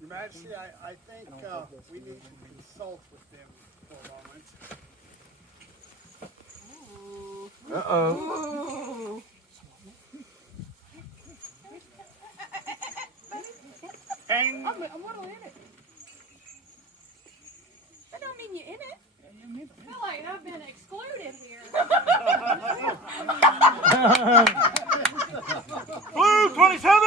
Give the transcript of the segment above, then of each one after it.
Your Majesty, I think we need to consult with them for a moment. Uh-oh. Hang. I'm a little in it. That don't mean you're in it. I feel like I've been excluded here. Blue 27!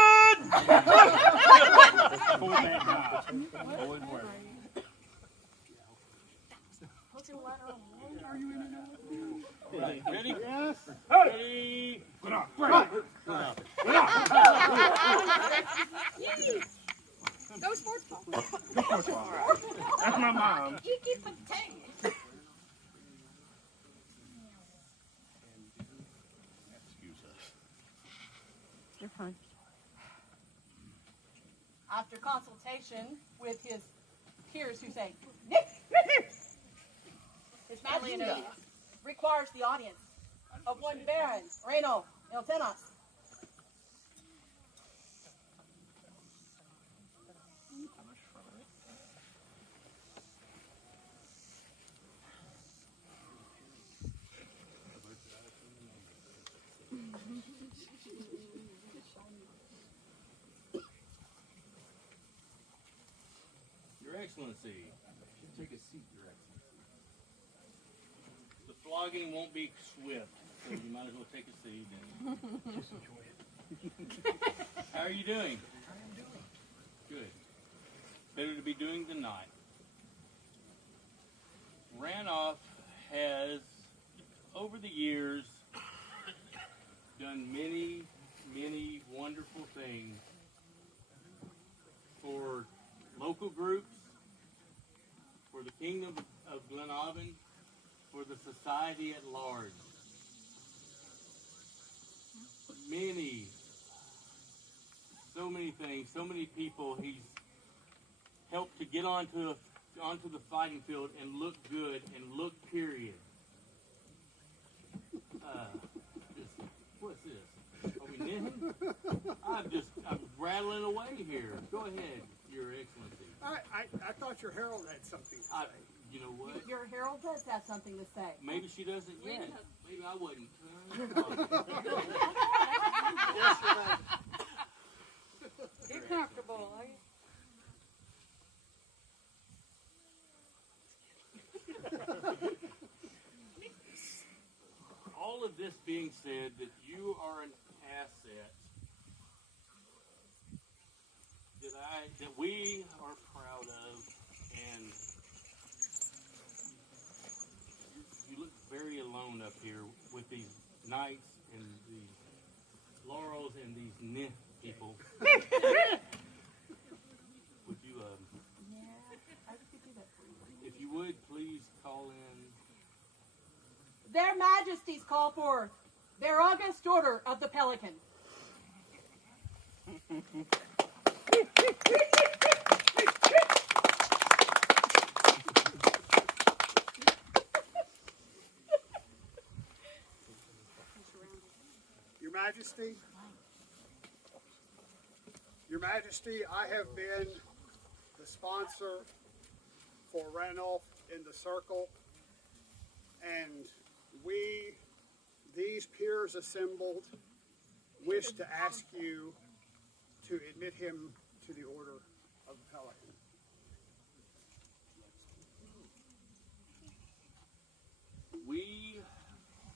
Ready? Yes. Ready? Good on. Break. Go sports ball. That's my mom. You keep the tank. You're fine. After consultation with his peers who say, His Majesty requires the audience of one Baron, Ranulf, Tenace. Your Excellency, take a seat, Your Excellency. The flogging won't be swift, so you might as well take a seat and just enjoy it. How are you doing? I am doing good. Better to be doing than not. Ranulf has, over the years, done many, many wonderful things for local groups, for the Kingdom of Glenavon, for the society at large. Many, so many things, so many people he's helped to get onto the fighting field and look good and look period. What's this? Are we knitting? I'm rattling away here. Go ahead, Your Excellency. I thought your herald had something to say. You know what? Your herald does have something to say. Maybe she doesn't yet. Maybe I wasn't. Yes, Your Majesty. Get comfortable, are you? All of this being said, that you are an asset that we are proud of, and you look very alone up here with these knights and these laurels and these people. Would you, I could do that for you. if you would, please call in. Their Majesties call for their August Order of the Pelican. Your Majesty, I have been the sponsor for Ranulf in the circle, and we, these peers assembled, wish to ask you to admit him to the Order of the Pelican. We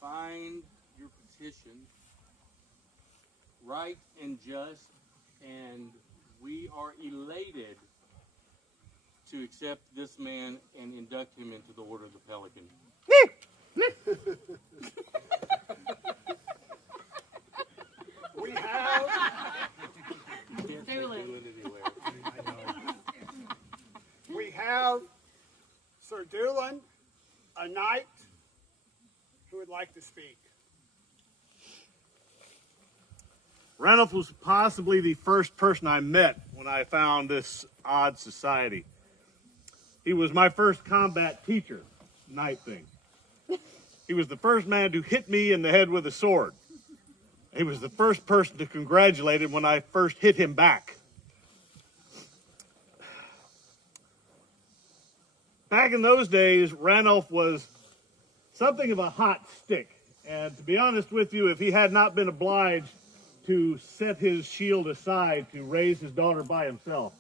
find your petition right and just, and we are elated to accept this man and induct him into the Order of the Pelican. We have we have Sir Doolin, a knight, who would like to speak. Ranulf was possibly the first person I met when I found this odd society. He was my first combat teacher, knight thing. He was the first man to hit me in the head with a sword. He was the first person to congratulate him when I first hit him back. Back in those days, Ranulf was something of a hot stick. And to be honest with you, if he had not been obliged to set his shield aside to raise his daughter by himself,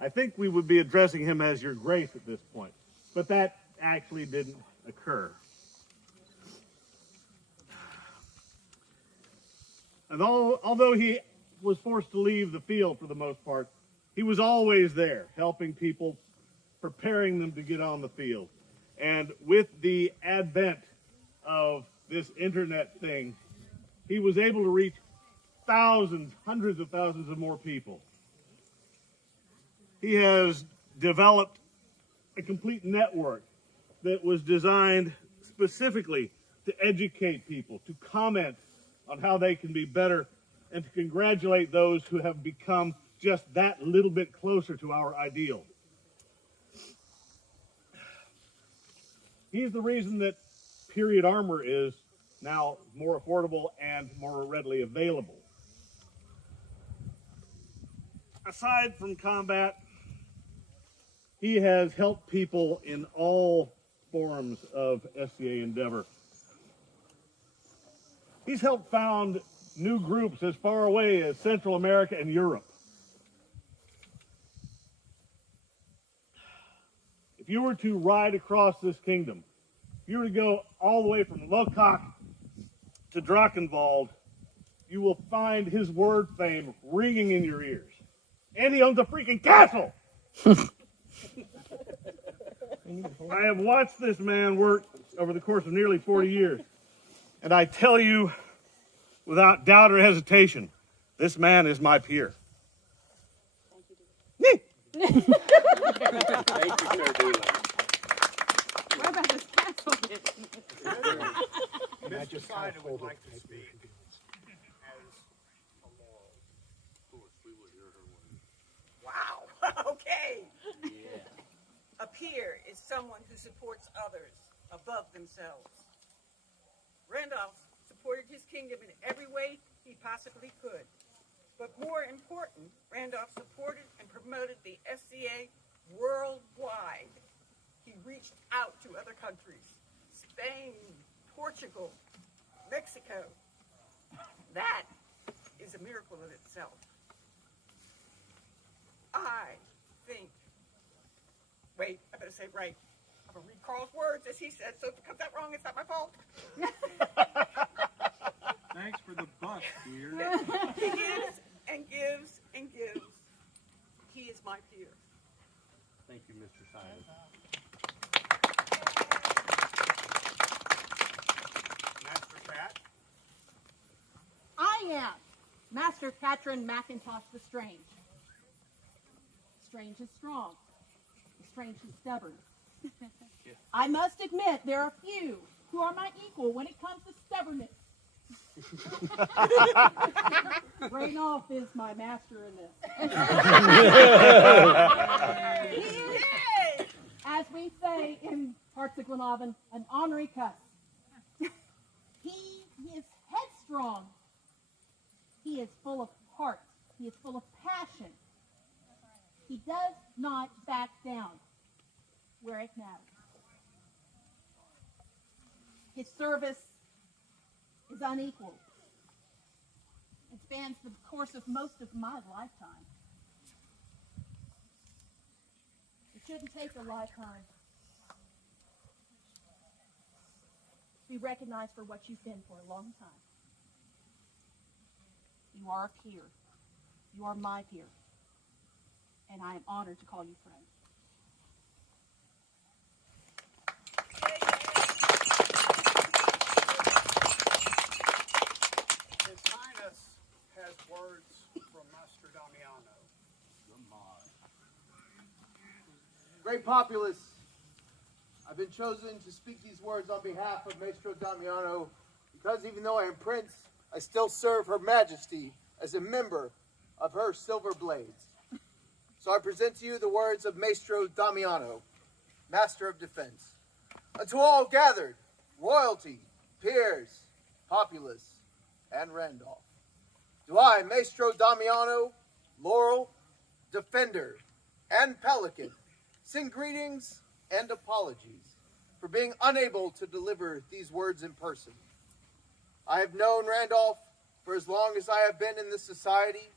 I think we would be addressing him as your grace at this point. But that actually didn't occur. And although he was forced to leave the field for the most part, he was always there, helping people, preparing them to get on the field. And with the advent of this internet thing, he was able to reach thousands, hundreds of thousands of more people. He has developed a complete network that was designed specifically to educate people, to comment on how they can be better, and to congratulate those who have become just that little bit closer to our ideal. He's the reason that period armor is now more affordable and more readily available. Aside from combat, he has helped people in all forms of SCA endeavor. He's helped found new groups as far away as Central America and Europe. If you were to ride across this kingdom, if you were to go all the way from Locock to Drachenwald, you will find his word fame ringing in your ears. And he owns a freaking castle! I have watched this man work over the course of nearly 40 years. And I tell you, without doubt or hesitation, this man is my peer. What about this castle? Mr. Sida would like to speak as a moral. Wow. Okay. A peer is someone who supports others above themselves. Randolph supported his kingdom in every way he possibly could. But more important, Randolph supported and promoted the SCA worldwide. He reached out to other countries, Spain, Portugal, Mexico. That is a miracle in itself. I think, wait, I better say it right. I'm going to read Carl's words as he said, so if it comes out wrong, it's not my fault. Thanks for the buck, dear. He gives and gives and gives. He is my peer. Thank you, Mr. Simon. Master Pat? I am Master Catron Macintosh the Strange. Strange is strong. The strange is stubborn. I must admit there are few who are my equal when it comes to stubbornness. Ranulf is my master in this. He is, as we say in parts of Glenavon, an ornery cuss. He is headstrong. He is full of heart. He is full of passion. He does not back down where it matters. His service is unequaled. It spans the course of most of my lifetime. It shouldn't take a lifetime to be recognized for what you've been for a long time. You are a peer. You are my peer. And I am honored to call you friend. His Highness has words from Master Damiano. Great populace, I've been chosen to speak these words on behalf of Maestro Damiano because even though I am prince, I still serve Her Majesty as a member of her silver blades. So I present to you the words of Maestro Damiano, Master of Defense. Unto all gathered, royalty, peers, populace, and Randolph. Do I, Maestro Damiano, Laurel, Defender, and Pelican, send greetings and apologies for being unable to deliver these words in person. I have known Randolph for as long as I have been in this society,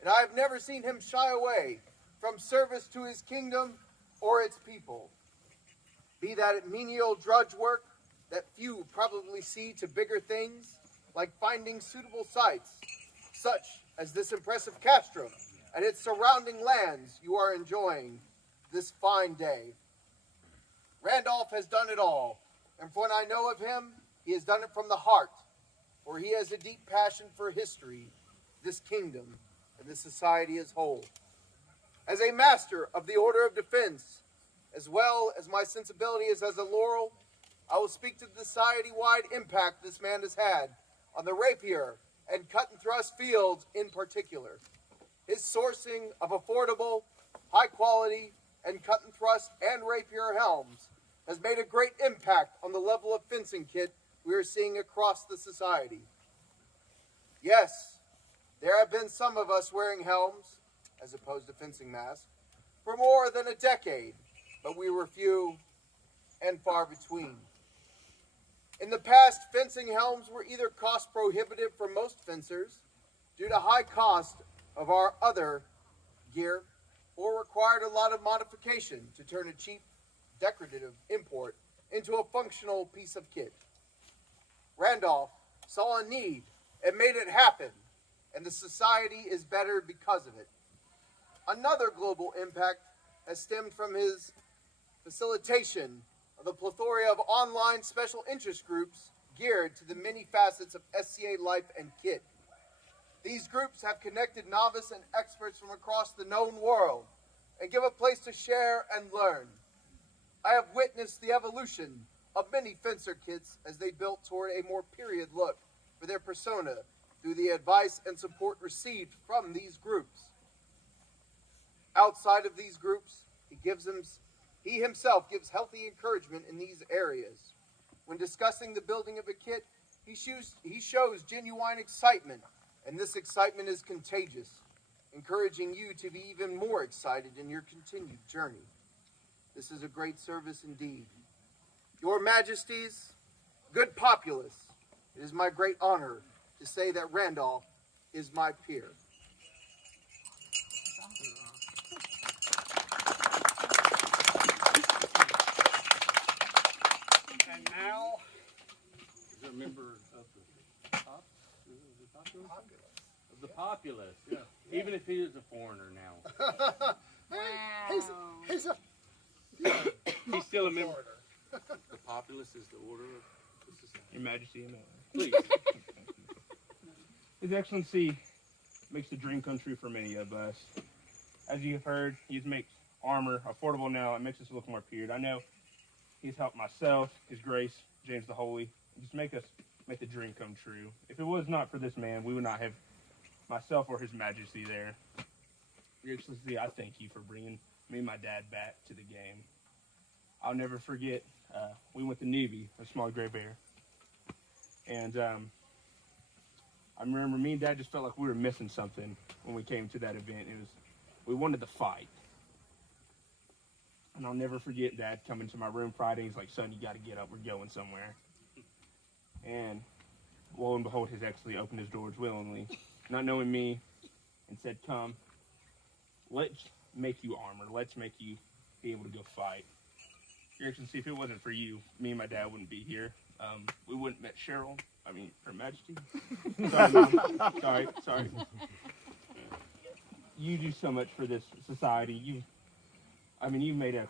and I have never seen him shy away from service to his kingdom or its people. Be that at menial drudge work that few probably see, to bigger things like finding suitable sites, such as this impressive Castrum and its surrounding lands you are enjoying this fine day. Randolph has done it all, and from what I know of him, he has done it from the heart, for he has a deep passion for history, this kingdom, and this society as whole. As a master of the Order of Defense, as well as my sensibility as a laurel, I will speak to the society-wide impact this man has had on the rapier and cut and thrust fields in particular. His sourcing of affordable, high quality, and cut and thrust and rapier helms has made a great impact on the level of fencing kit we are seeing across the society. Yes, there have been some of us wearing helms, as opposed to fencing masks, for more than a decade, but we were few and far between. In the past, fencing helms were either cost prohibitive for most fencers due to high cost of our other gear, or required a lot of modification to turn a cheap, decorative import into a functional piece of kit. Randolph saw a need and made it happen, and the society is better because of it. Another global impact has stemmed from his facilitation of the plethora of online special interest groups geared to the many facets of SCA life and kit. These groups have connected novice and experts from across the known world and give a place to share and learn. I have witnessed the evolution of many fencer kits as they built toward a more period look for their persona through the advice and support received from these groups. Outside of these groups, he himself gives healthy encouragement in these areas. When discussing the building of a kit, he shows genuine excitement, and this excitement is contagious, encouraging you to be even more excited in your continued journey. This is a great service indeed. Your Majesties, good populace, it is my great honor to say that Randolph is my peer. And now, Is a member of the of the populace. Yeah. Even if he is a foreigner now. He's still a member. The populace is the order of the society. Your Majesty, Please. His Excellency makes the dream come true for many of us. As you have heard, he makes armor affordable now. It makes us look more period. I know he's helped myself, His Grace, James the Holy, just make the dream come true. If it was not for this man, we would not have myself or His Majesty there. Your Excellency, I thank you for bringing me and my dad back to the game. I'll never forget, we went to Navy, a small gray bear. And I remember me and Dad just felt like we were missing something when we came to that event. We wanted to fight. And I'll never forget Dad coming to my room Friday. He's like, son, you got to get up. We're going somewhere. And lo and behold, His Excellency opened his doors willingly, not knowing me, and said, come, let's make you armor. Let's make you be able to go fight. Your Excellency, if it wasn't for you, me and my dad wouldn't be here. We wouldn't met Cheryl. I mean, Her Majesty. Sorry, Mom. Sorry. You do so much for this society. You've made an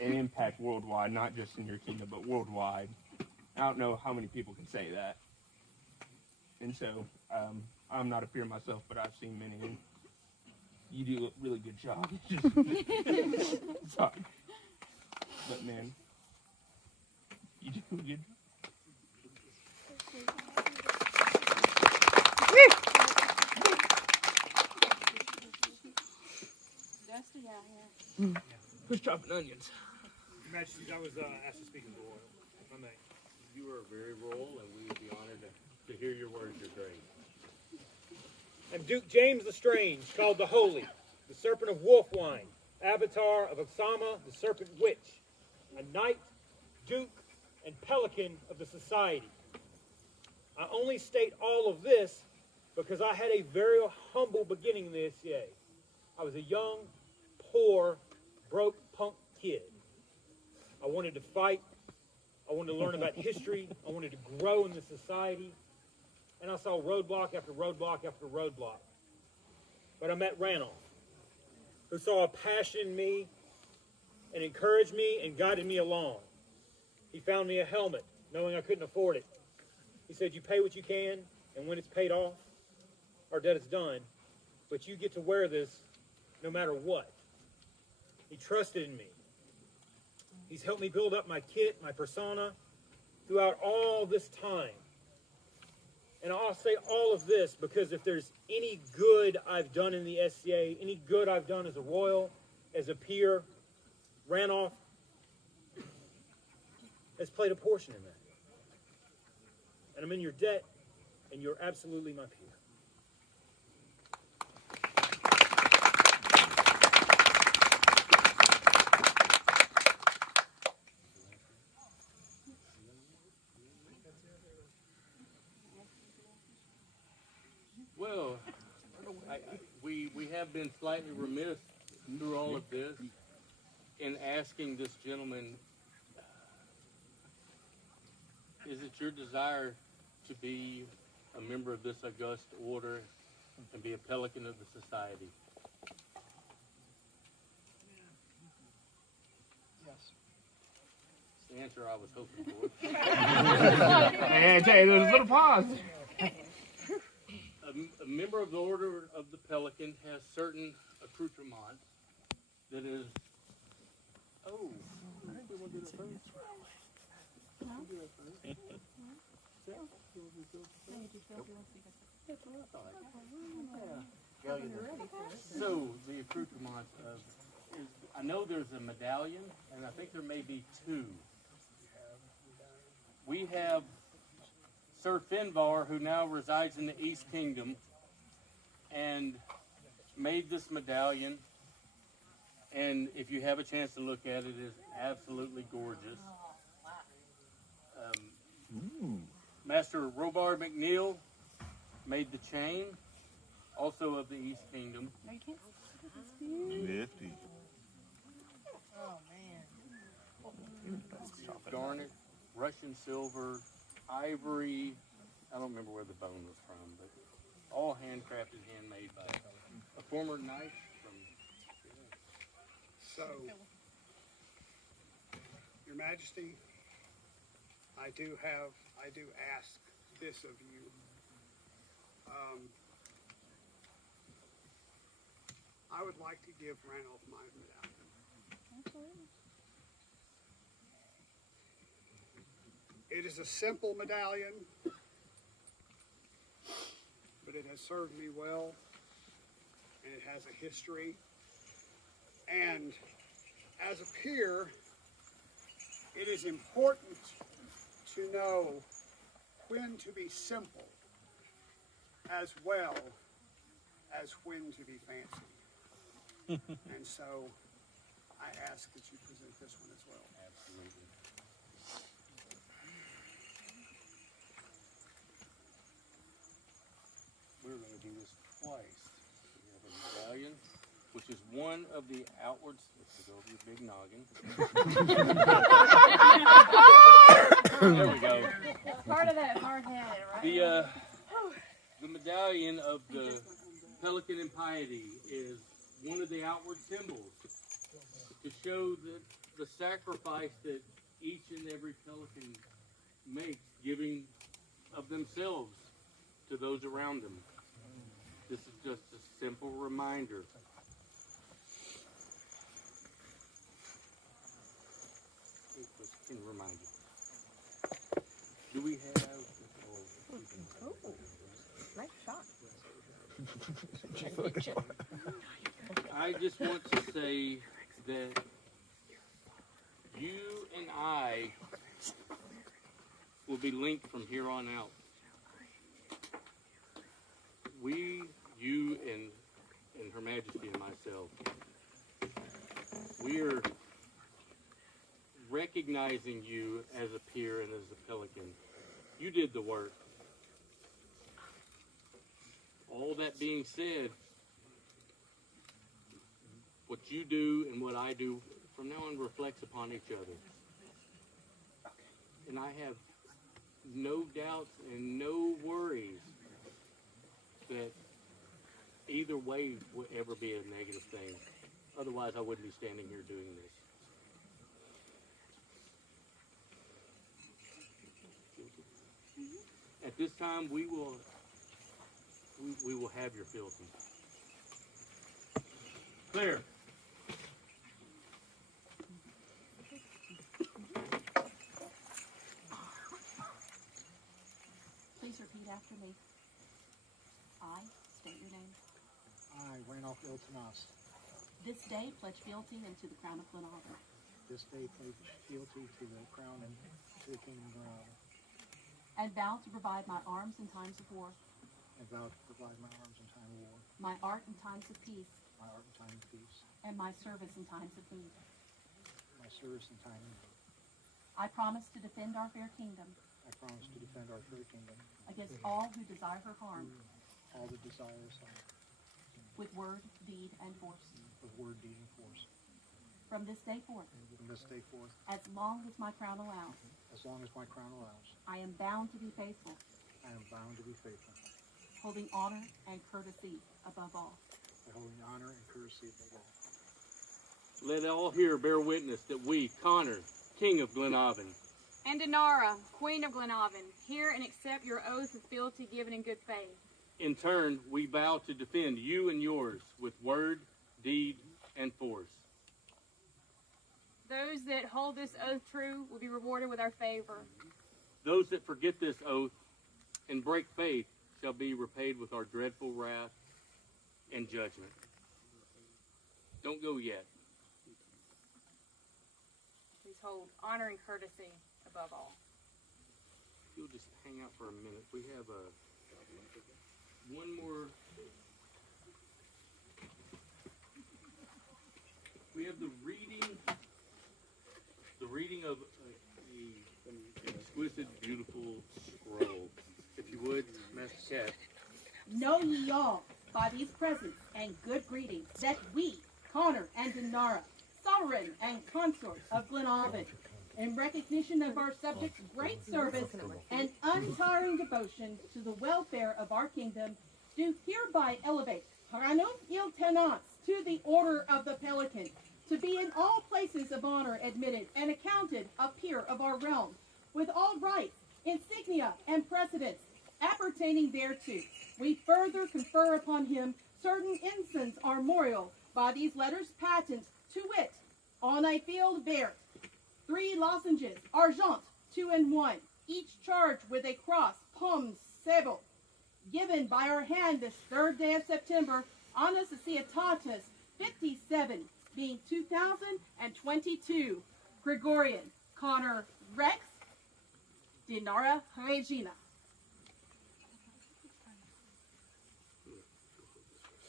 impact worldwide, not just in your kingdom, but worldwide. I don't know how many people can say that. And so, I'm not a peer myself, but I've seen many, and you do a really good job. Sorry. But man, you do a good job. Dusty out here. Who's chopping onions? Your Majesty, I was asked to speak in the royal, if I may. You are very royal, and we would be honored to hear your words, Your Grace. I'm Duke James the Strange, called the Holy, the Serpent of Wolfwine, avatar of Osama, the Serpent Witch. a knight, duke, and pelican of the society. I only state all of this because I had a very humble beginning in the SCA. I was a young, poor, broke punk kid. I wanted to fight. I wanted to learn about history. I wanted to grow in the society. And I saw roadblock after roadblock after roadblock. But I met Ranulf, who saw a passion in me and encouraged me and guided me along. He found me a helmet, knowing I couldn't afford it. He said, you pay what you can, and when it's paid off, our debt is done, but you get to wear this no matter what. He trusted in me. He's helped me build up my kit, my persona, throughout all this time. And I'll say all of this because if there's any good I've done in the SCA, any good I've done as a royal, as a peer, Ranulf has played a portion in that. And I'm in your debt, and you're absolutely my peer. Well, we have been slightly remiss through all of this in asking this gentleman, is it your desire to be a member of this august order and be a pelican of the society? Yes. It's the answer I was hoping for. And there's a little pause. A member of the Order of the Pelican has certain accoutrements that is... Oh, I think we want to do that first. That's what I thought. Yeah. So, the accoutrements of... I know there's a medallion, and I think there may be two. We have Sir Finvar, who now resides in the East Kingdom, and made this medallion. And if you have a chance to look at it, it is absolutely gorgeous. Master Robard McNeil made the chain, also of the East Kingdom. Nifty. Garnet, Russian silver, ivory. I don't remember where the bone was from, but all handcrafted, handmade by a former knight from... So, Your Majesty, I do ask this of you. I would like to give Ranulf my medallion. It is a simple medallion, but it has served me well, and it has a history. And as a peer, it is important to know when to be simple as well as when to be fancy. And so I ask that you present this one as well. Absolutely. We're going to do this twice. We have a medallion, which is one of the outwards. Let's go over your big noggin. There we go. It's part of that hard head, right? The medallion of the Pelican and Piety is one of the outward symbols to show that the sacrifice that each and every pelican makes, giving of themselves to those around them. This is just a simple reminder. Can remind you. Do we have... Nice shot. I just want to say that you and I will be linked from here on out. We, you, and Her Majesty and myself, we're recognizing you as a peer and as a Pelican. You did the work. All that being said, what you do and what I do from now on reflects upon each other. And I have no doubts and no worries that either way would ever be a negative thing. Otherwise, I wouldn't be standing here doing this. At this time, we will have your fealty. Clear. Please repeat after me. I state your name. I, Ranulf Tenace, This day pledge fealty unto the crown of Glenavon. this day pledge fealty to the crown and to the kingdom of Granada, And vow to provide my arms in times of war, and vow to provide my arms in time of war, my art in times of peace, my art in time of peace, and my service in times of need. my service in time of need. I promise to defend our fair kingdom I promise to defend our fair kingdom against all who desire her harm, all the desires of with word, deed, and force. with word, deed, and force. From this day forth, From this day forth, as long as my crown allows, as long as my crown allows, I am bound to be faithful, I am bound to be faithful, holding honor and courtesy above all. by holding honor and courtesy above all. Let all here bear witness that we, Connor, King of Glenavon, And Dinara, Queen of Glenavon, hear and accept your oath of fealty given in good faith. in turn, we vow to defend you and yours with word, deed, and force. Those that hold this oath true will be rewarded with our favor. Those that forget this oath and break faith shall be repaid with our dreadful wrath and judgment. Don't go yet. Please hold honor and courtesy above all. If you'll just hang out for a minute. We have one more. We have the reading of a exquisite, beautiful scroll. If you would, Master Cat. Know ye all, by these presents and good greetings, that we, Connor and Dinara, sovereign and consort of Glenavon, in recognition of our subjects' great service and untiring devotion to the welfare of our kingdom, do hereby elevate Ranulf Tenace to the Order of the Pelican, to be in all places of honor admitted and accounted a peer of our realm, with all rights, insignia, and precedents appertaining thereto. We further confer upon him certain ensigns armorial by these letters patent, to wit, on a field vert, 3 lozenges, argent, 2 in 1, each charged with a cross, pomme sable, given by our hand this 3rd day of September, Annus Cietatis 57, being 2022, Gregorian, Connor Rex, Dinara Regina.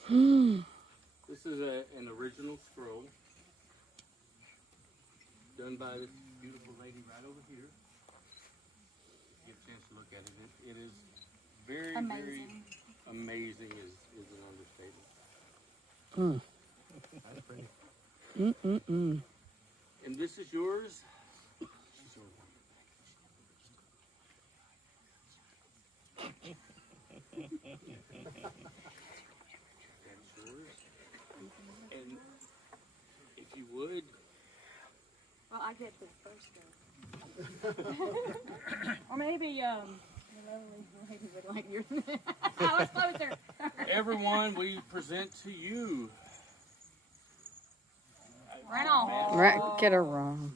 This is an original scroll done by this beautiful lady right over here. Get a chance to look at it. It is very, very amazing is an understatement. And this is yours. That's yours. And if you would, Well, I get the first one. Or maybe would like yours. I was closer. everyone, we present to you. Ranulf. Get her wrong.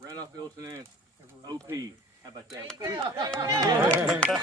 Ranulf Tenace, OP. How about that? There you go.